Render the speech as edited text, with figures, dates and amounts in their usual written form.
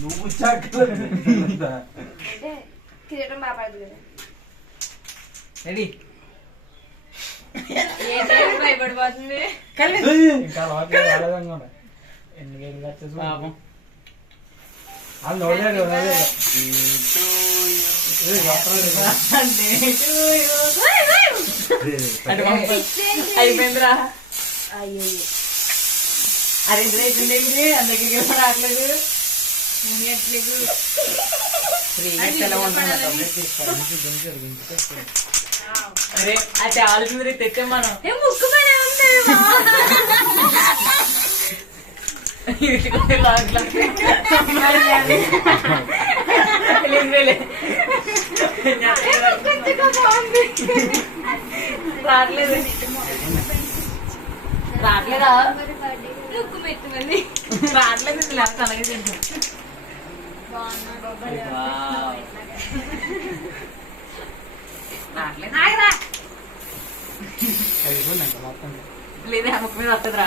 నువ్వు అంటే కిరీటం బాగా పడదు కదా. రెడీ భయపడిపోతుంది. ఇంకా లోపల రాలేదనుకో. ఎందుకు వచ్చేసి పాపం వాళ్ళు నోడలేదు అయిపోయిందిరా. అయ్యో అరే అయిపోయింది అందరికి రావట్లేదు. అరే అయితే ఆలోచన తెచ్చాం మనం. ముక్కు రావట్లేదు రావట్లేదా ముక్కు పెట్టుకుంది. రావట్లేదు లేకపోతే అలాగే తింటాం. రావట్లేదు లేదా ముక్కు మీద వస్తుందిరా.